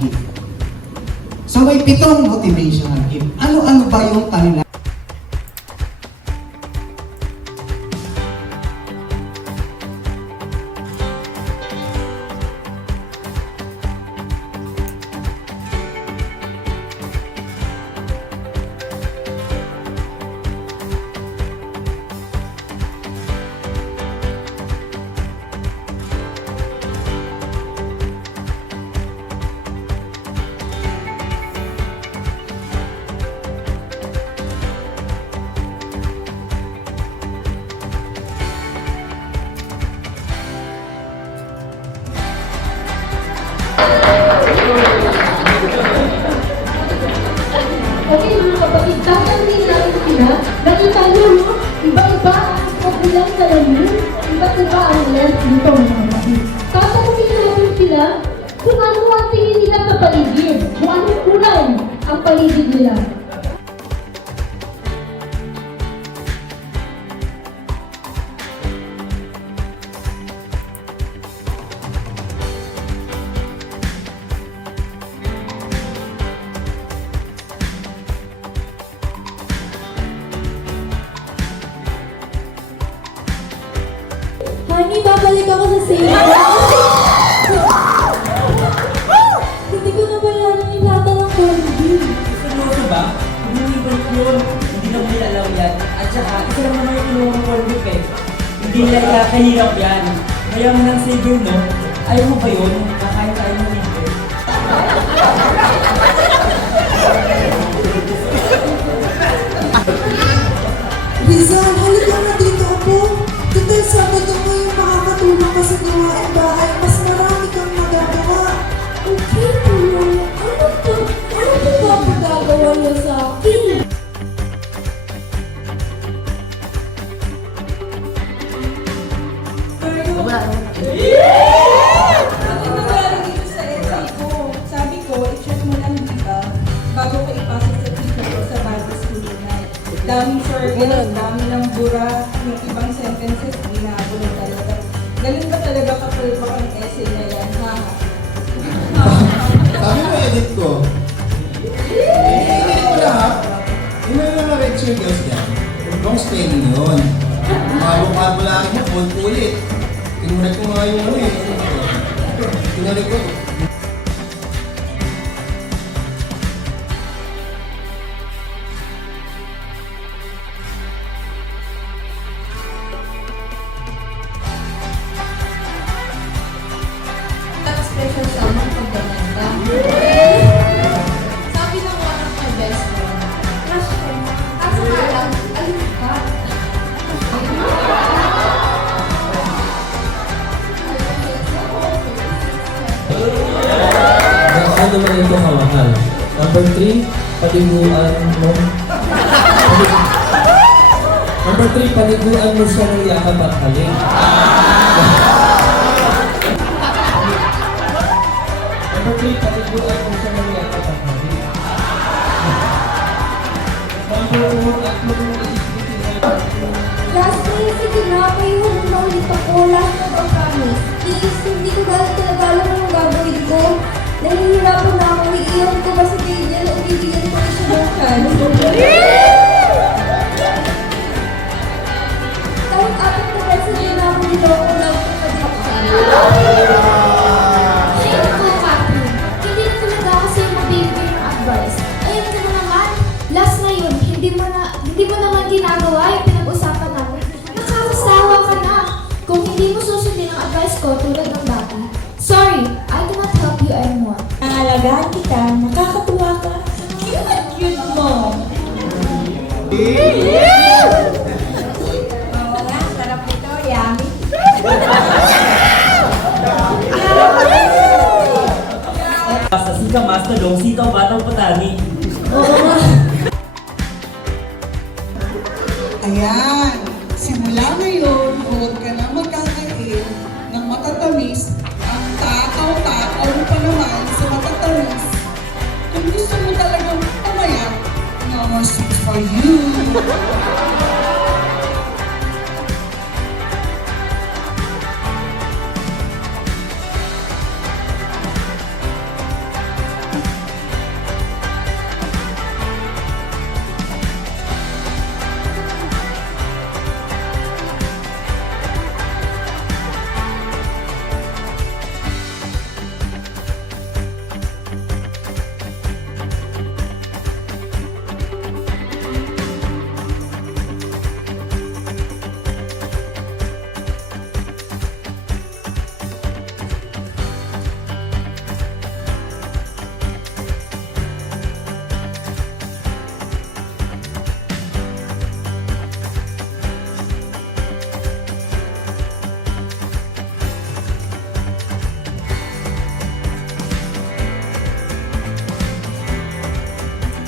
gift. So may 7 motivational gift. Ano-ano ba yung kanila? Okay mga kapatid, tatanungin natin sila, nakita nyo, no? Iba-iba ang kabilang salamin, iba't iba ang lens dito mga kapatid. Tatanungin natin sila kung ano ang tingin nila sa paligid, kung anong kulay ang paligid nila. Honey, babalik ako sa sale. Hindi ko na bayaran yung lata ng corned. Seryoso ba? Hindi yun. Hindi na nila alam yan. At saka, isa lang naman yung kinuha ng corned beef eh. Hindi nila kahirap yan. Kaya mo ng saver mo, ayaw mo ba yun? Kakain tayo mo hindi. Rizal, halika na dito po. Total Sabado mo yung makakatulong ka sa gawain bahay. Mas marami kang magagawa. Okay, tulong. Ano to? Ano po ba magagawa niyo sa akin? Ako nangyari dito sa essay ko. Sabi ko, i-check mo lang dito bago ko ipasok sa teacher ko sa Bible School night. Daming surveys, dami ng bura, yung ibang sentences, ginagawa talaga. Ganun ba talaga kapalpak ang essay na yan, ha? Sabi mo, edit ko. Edit ko lahat. Yung may mga lecture girls dyan. Wrong spelling yun. Mga lang mo, ulit. Tinulit ko nga yung ano eh. Tinulit ko. Special someone pag gananda. Sabi ng one of my best friend, crush ko. Kaso nga lang, alin ka? Ano naman ito kamahal? Number 3, paliguan mo. Number 3, paliguan mo siya ng yakap at halik. Number 3, paliguan mo siya ng yakap at halik. Number 4, at mo ng isipin na. Last day, sige na, kayo huwag na ulit ako. Last na ba, promise? Please, hindi ko talaga alam yung gagawin ko. Nahihirapan na ako, iiwan ko ba si Gabriel o bibigyan ko na siya ng chance? Kahit apat na beses din ako niloko lang ko pag-saksan. Shame ko, Papi. Hindi na talaga ako sa'yo mabibigay ng advice. Ayun ka na naman. Last na yun, hindi mo naman ginagawa yung pinag-usapan natin. Nakakasawa ka na. Kung hindi mo susundin ang advice ko tulad ng dati. Sorry, I cannot help you anymore. Nangalagaan kita, nakakatuwa ka. Cute mo. Oo nga, sarap nito, yummy. Basta sika master dong, sitaw batang patani. Ayan, simula ngayon, huwag ka na magkakain ng matatamis. Ang takaw-takaw mo pa naman sa matatamis. Kung gusto mo talagang pamayak, no more sweets for you.